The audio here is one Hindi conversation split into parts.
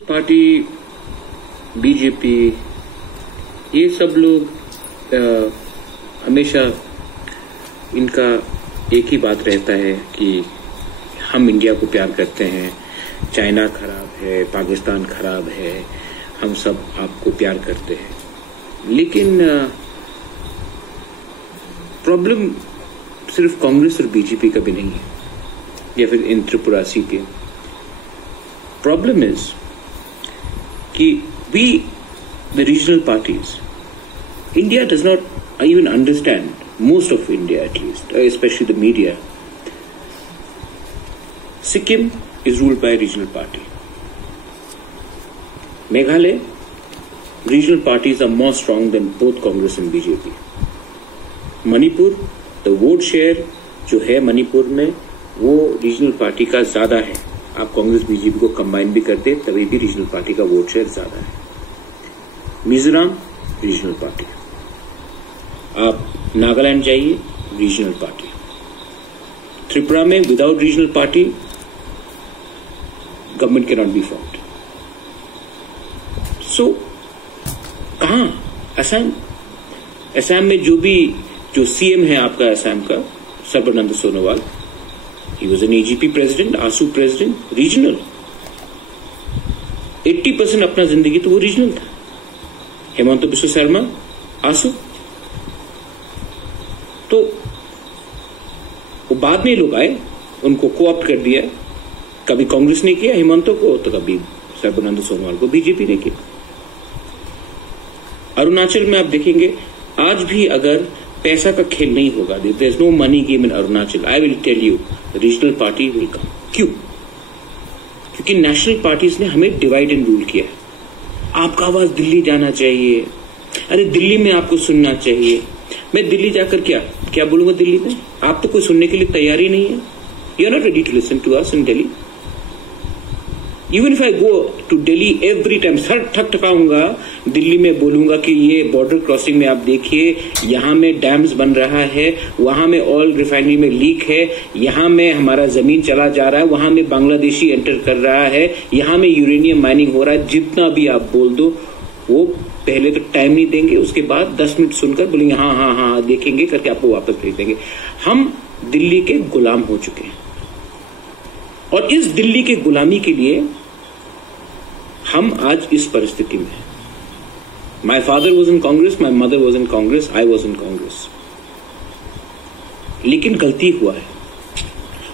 पार्टी, बीजेपी, ये सब लोग हमेशा इनका एक ही बात रहता है कि हम इंडिया को प्यार करते हैं, चाइना खराब है, पाकिस्तान खराब है, हम सब आपको प्यार करते हैं। लेकिन प्रॉब्लम सिर्फ कांग्रेस और बीजेपी का भी नहीं है, या फिर इन त्रिपुरा सीपीएम। प्रॉब्लम इज कि we, the regional parties, India does not even understand, most of India at least, especially the media. Sikkim is ruled by a regional party. Meghalaya, regional parties are more strong than both Congress and BJP. Manipur, the vote share जो है मणिपुर में वो रीजनल पार्टी का ज्यादा है। आप कांग्रेस बीजेपी को कंबाइन भी करते तभी भी रीजनल पार्टी का वोट शेयर ज्यादा है। मिजोरम रीजनल पार्टी, आप नागालैंड जाइए रीजनल पार्टी। त्रिपुरा में without regional party government can not be formed. So कहां असम में जो सीएम है आपका असम का Sarbananda Sonowal, he was an AGP president, ASU president, regional. 80% अपना जिंदगी तो वो रीजनल था। हेमंत बिश्व शर्मा आसू, तो वो बाद में लोग आए, उनको कोऑप्ट कर दिया। कभी कांग्रेस ने किया हेमंतो को, तो कभी सर्बानंद सोनोवाल को बीजेपी ने किया। अरुणाचल में आप देखेंगे आज भी अगर पैसा का खेल नहीं होगा, there is no money game in Arunachal, I will tell you regional party will come. क्यों? क्योंकि नेशनल पार्टीज ने हमें डिवाइड एंड रूल किया है। आपका आवाज दिल्ली जाना चाहिए, अरे दिल्ली में आपको सुनना चाहिए। मैं दिल्ली जाकर क्या बोलूंगा दिल्ली में? आप तो कोई सुनने के लिए तैयार ही नहीं है। You are not ready to listen to us in Delhi. Even if I go to Delhi every time sir ठकाऊंगा, दिल्ली में बोलूंगा कि ये बॉर्डर क्रॉसिंग में आप देखिए, यहां में डैम्स बन रहा है, वहां में ऑयल रिफाइनरी में लीक है, यहां में हमारा जमीन चला जा रहा है, वहां में बांग्लादेशी एंटर कर रहा है, यहां में यूरेनियम माइनिंग हो रहा है। जितना भी आप बोल दो, वो पहले तो टाइम नहीं देंगे, उसके बाद 10 मिनट सुनकर बोलेंगे हाँ देखेंगे करके आपको वापस भेज देंगे। हम दिल्ली के गुलाम हो चुके हैं और इस दिल्ली के गुलामी के लिए हम आज इस परिस्थिति में हैं। My father was in Congress, my mother was in Congress, I was in Congress. लेकिन गलती हुआ है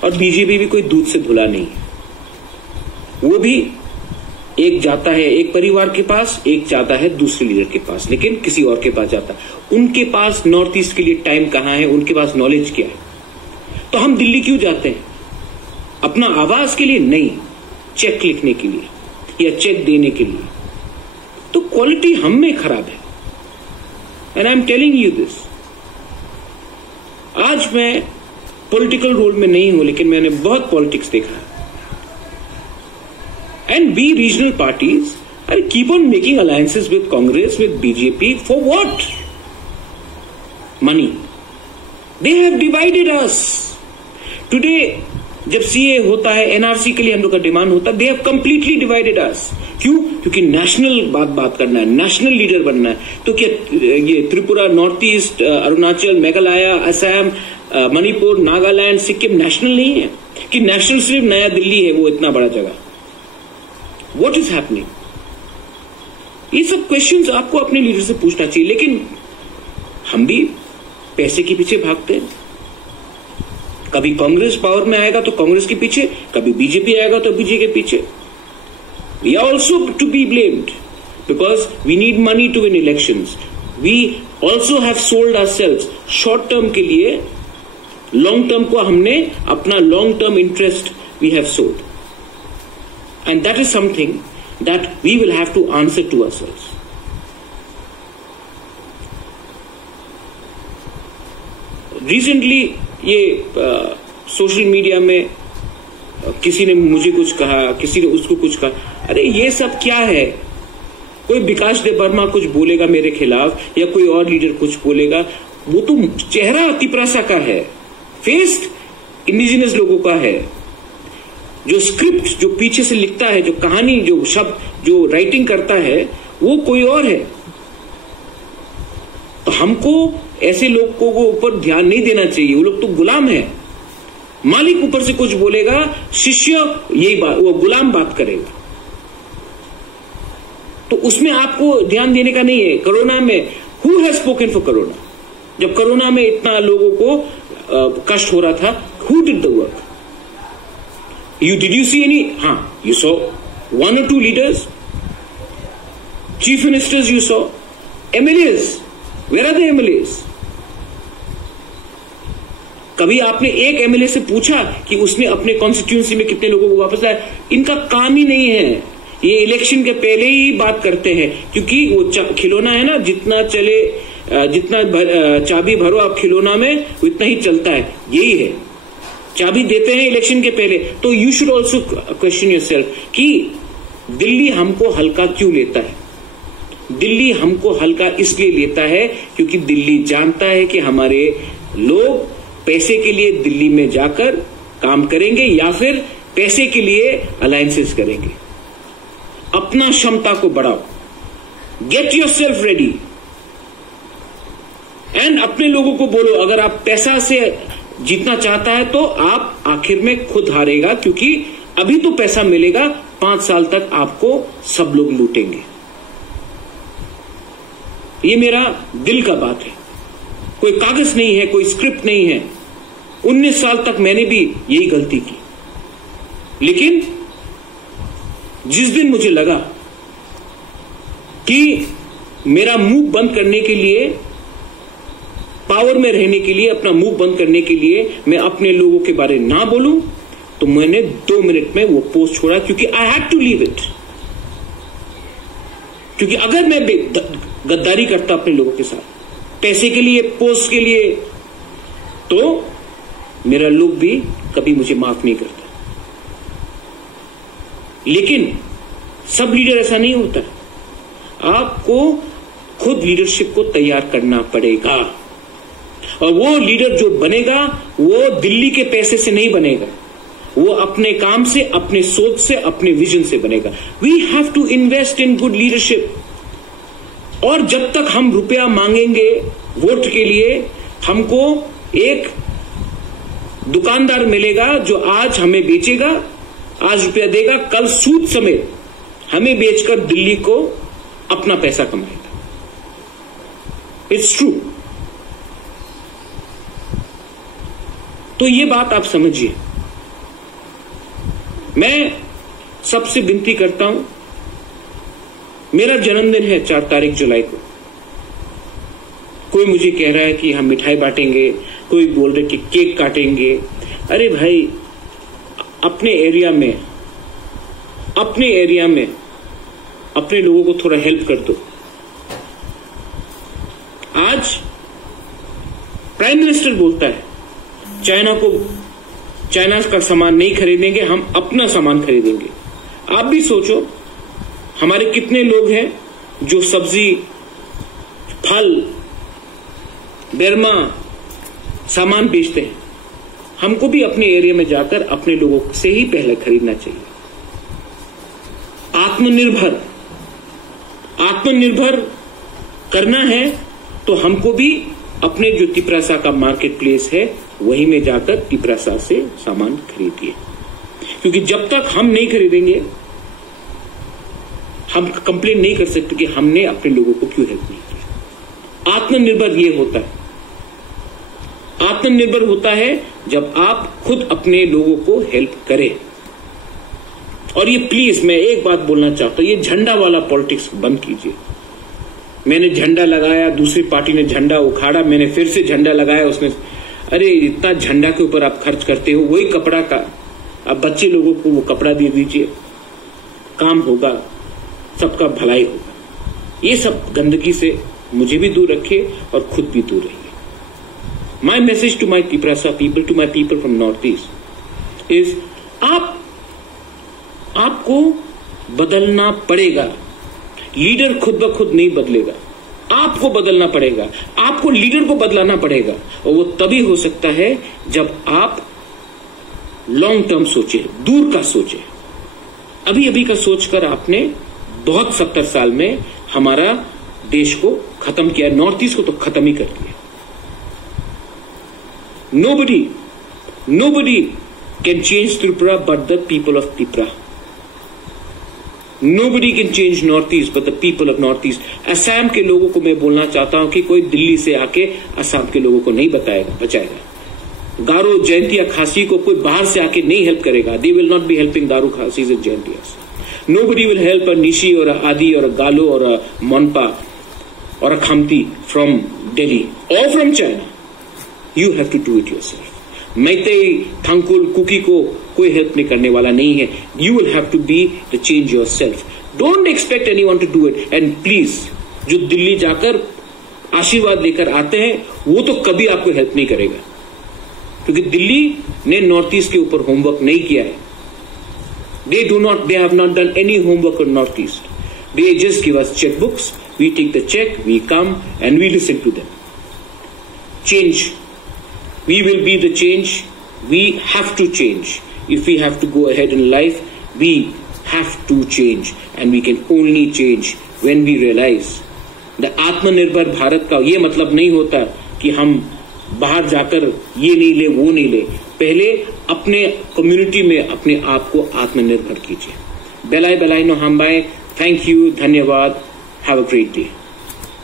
और बीजेपी भी कोई दूध से धुला नहीं है। वो भी एक जाता है एक परिवार के पास, एक जाता है दूसरे लीडर के पास, लेकिन किसी और के पास जाता है। उनके पास नॉर्थ ईस्ट के लिए टाइम कहां है, उनके पास नॉलेज क्या है। तो हम दिल्ली क्यों जाते हैं? अपना आवाज के लिए नहीं, चेक लिखने के लिए या चेक देने के लिए। तो क्वालिटी हम में खराब है, and I am telling you this. आज मैं पॉलिटिकल रोल में नहीं हूं, लेकिन मैंने बहुत पॉलिटिक्स देखा है। And we regional parties I keep on making alliances with Congress, with BJP, for what? Money. They have divided us. Today जब सीए होता है, एनआरसी के लिए हम लोग का डिमांड होता है, दे हैव कंप्लीटली डिवाइडेड अस। क्यों? क्योंकि नेशनल बात करना है, नेशनल लीडर बनना है। तो क्या ये Tripura, north east, Arunachal, Meghalaya, Assam, Manipur, Nagaland, Sikkim national नहीं है? कि नेशनल सिर्फ नया दिल्ली है, वो इतना बड़ा जगह? What is happening? ये सब क्वेश्चंस आपको अपने लीडर से पूछना चाहिए। लेकिन हम भी पैसे के पीछे भागते हैं। कभी कांग्रेस पावर में आएगा तो कांग्रेस के पीछे, कभी बीजेपी आएगा तो बीजेपी के पीछे। We are also to be blamed because we need money to win elections. We also have sold ourselves short term के लिए। लॉन्ग टर्म को हमने अपना long term interest we have sold, and that is something that we will have to answer to ourselves. Recently ये सोशल मीडिया में किसी ने मुझे कुछ कहा, किसी ने उसको कुछ कहा। अरे ये सब क्या है? कोई विकास देव वर्मा कुछ बोलेगा मेरे खिलाफ या कोई और लीडर कुछ बोलेगा, वो तो चेहरा तिपरासा का है, फेस इंडिजिनस लोगों का है। जो स्क्रिप्ट जो पीछे से लिखता है, जो कहानी, जो शब्द, जो राइटिंग करता है, वो कोई और है। तो हमको ऐसे लोगों को ऊपर ध्यान नहीं देना चाहिए। वो लोग तो गुलाम है। मालिक ऊपर से कुछ बोलेगा, शिष्य यही बात, वो गुलाम बात करेगा। तो उसमें आपको ध्यान देने का नहीं है। कोरोना में who has spoken for corona? जब कोरोना में इतना लोगों को कष्ट हो रहा था, who did the work? Did you see any? You saw one or two leaders, chief ministers you saw, MLAs. Where are the MLAs? कभी आपने एक MLA से पूछा कि उसने अपने कॉन्स्टिट्यूंसी में कितने लोगों को वापस लाया? इनका काम ही नहीं है। ये इलेक्शन के पहले ही बात करते हैं, क्योंकि वो खिलौना है ना, जितना चले, जितना चाबी भरो आप खिलौना में, उतना ही चलता है। यही है, चाबी देते हैं इलेक्शन के पहले। तो you should also question yourself कि दिल्ली हमको हल्का क्यों लेता है? दिल्ली हमको हल्का इसलिए लेता है क्योंकि दिल्ली जानता है कि हमारे लोग पैसे के लिए दिल्ली में जाकर काम करेंगे या फिर पैसे के लिए अलायंसेस करेंगे। अपना क्षमता को बढ़ाओ, गेट योरसेल्फ रेडी, एंड अपने लोगों को बोलो, अगर आप पैसा से जीतना चाहता है तो आप आखिर में खुद हारेगा, क्योंकि अभी तो पैसा मिलेगा, 5 साल तक आपको सब लोग लूटेंगे। ये मेरा दिल का बात है, कोई कागज नहीं है, कोई स्क्रिप्ट नहीं है। 19 साल तक मैंने भी यही गलती की, लेकिन जिस दिन मुझे लगा कि मेरा मुंह बंद करने के लिए, पावर में रहने के लिए, अपना मुंह बंद करने के लिए मैं अपने लोगों के बारे में ना बोलूं, तो मैंने 2 मिनट में वो पोस्ट छोड़ा, क्योंकि I had to leave it. क्योंकि अगर मैं गद्दारी करता अपने लोगों के साथ पैसे के लिए, पोस्ट के लिए, तो मेरा लोग भी कभी मुझे माफ नहीं करता। लेकिन सब लीडर ऐसा नहीं होता। आपको खुद लीडरशिप को तैयार करना पड़ेगा, और वो लीडर जो बनेगा वो दिल्ली के पैसे से नहीं बनेगा, वो अपने काम से, अपने सोच से, अपने विजन से बनेगा। We have to invest in good leadership. और जब तक हम रुपया मांगेंगे वोट के लिए, हमको एक दुकानदार मिलेगा जो आज हमें बेचेगा, आज रुपया देगा, कल सूद समेत हमें बेचकर दिल्ली को अपना पैसा कमाएगा। It's true. तो ये बात आप समझिए। मैं सबसे विनती करता हूं, मेरा जन्मदिन है 4 तारीख जुलाई को। कोई मुझे कह रहा है कि हम मिठाई बांटेंगे, कोई बोल रहे कि केक काटेंगे। अरे भाई, अपने एरिया में अपने लोगों को थोड़ा हेल्प कर दो। आज प्राइम मिनिस्टर बोलता है चाइना का सामान नहीं खरीदेंगे, हम अपना सामान खरीदेंगे। आप भी सोचो, हमारे कितने लोग हैं जो सब्जी, फल, बेरमा सामान बेचते हैं। हमको भी अपने एरिया में जाकर अपने लोगों से ही पहले खरीदना चाहिए। आत्मनिर्भर करना है तो हमको भी अपने जो तिपरासा का मार्केट प्लेस है वहीं में जाकर तिपरासा से सामान खरीदिए, क्योंकि जब तक हम नहीं खरीदेंगे हम कंप्लेन नहीं कर सकते कि हमने अपने लोगों को क्यों हेल्प नहीं किया। आत्मनिर्भर ये होता है, आत्मनिर्भर होता है जब आप खुद अपने लोगों को हेल्प करें। और ये प्लीज मैं एक बात बोलना चाहता हूं, ये झंडा वाला पॉलिटिक्स बंद कीजिए। मैंने झंडा लगाया, दूसरी पार्टी ने झंडा उखाड़ा, मैंने फिर से झंडा लगाया, उसने, अरे इतना झंडा के ऊपर आप खर्च करते हो, वही कपड़ा का अब बच्चे लोगों को वो कपड़ा दे दीजिए, काम होगा, सबका भलाई होगा। ये सब गंदगी से मुझे भी दूर रखिए और खुद भी दूर रहिए। My message to my Tiprasa people, to my people from north east is, आपको बदलना पड़ेगा। लीडर खुद ब खुद नहीं बदलेगा, आपको बदलना पड़ेगा, आपको लीडर को बदलाना पड़ेगा। और वो तभी हो सकता है जब आप लॉन्ग टर्म सोचे, दूर का सोचे। अभी अभी का सोचकर आपने बहुत 70 साल में हमारा देश को खत्म किया, नॉर्थ ईस्ट को तो खत्म ही कर दिया। Nobody can change Tripura but the people of Tripura. Nobody can change North East but the people of North East. Assam के लोगों को मैं बोलना चाहता हूं कि कोई दिल्ली से आके असम के लोगों को नहीं बचाएगा। गारो, जयंतिया, खासी को कोई बाहर से आके नहीं हेल्प करेगा। They will not be helping Garo, Khasis and जयंतियास. Nobody will help a Nishi or a Adi or a Galo or a Monpa or a Khamti from Delhi or from China. You have to do it yourself. Meitei, Tangkhul, Kuki को कोई हेल्प नहीं करने वाला नहीं है। You will have to be the change yourself. Don't expect anyone to do it. And please, जो दिल्ली जाकर आशीर्वाद लेकर आते हैं वो तो कभी आपको हेल्प नहीं करेगा, क्योंकि दिल्ली ने नॉर्थ ईस्ट के ऊपर होमवर्क नहीं किया है। they have not done any homework on North East. They just give us checkbooks, we take the check, we come and we listen to them. Change. We will be the change. We have to change. If we have to go ahead in life, we have to change, and we can only change when we realize the आत्मनिर्भर भारत का ये मतलब नहीं होता कि हम बाहर जाकर ये नहीं ले वो नहीं ले। पहले अपने कम्युनिटी में अपने आप को आत्मनिर्भर कीजिए। बेलाई बेलाई नो हम बाय। थैंक यू, धन्यवाद। Have a great day.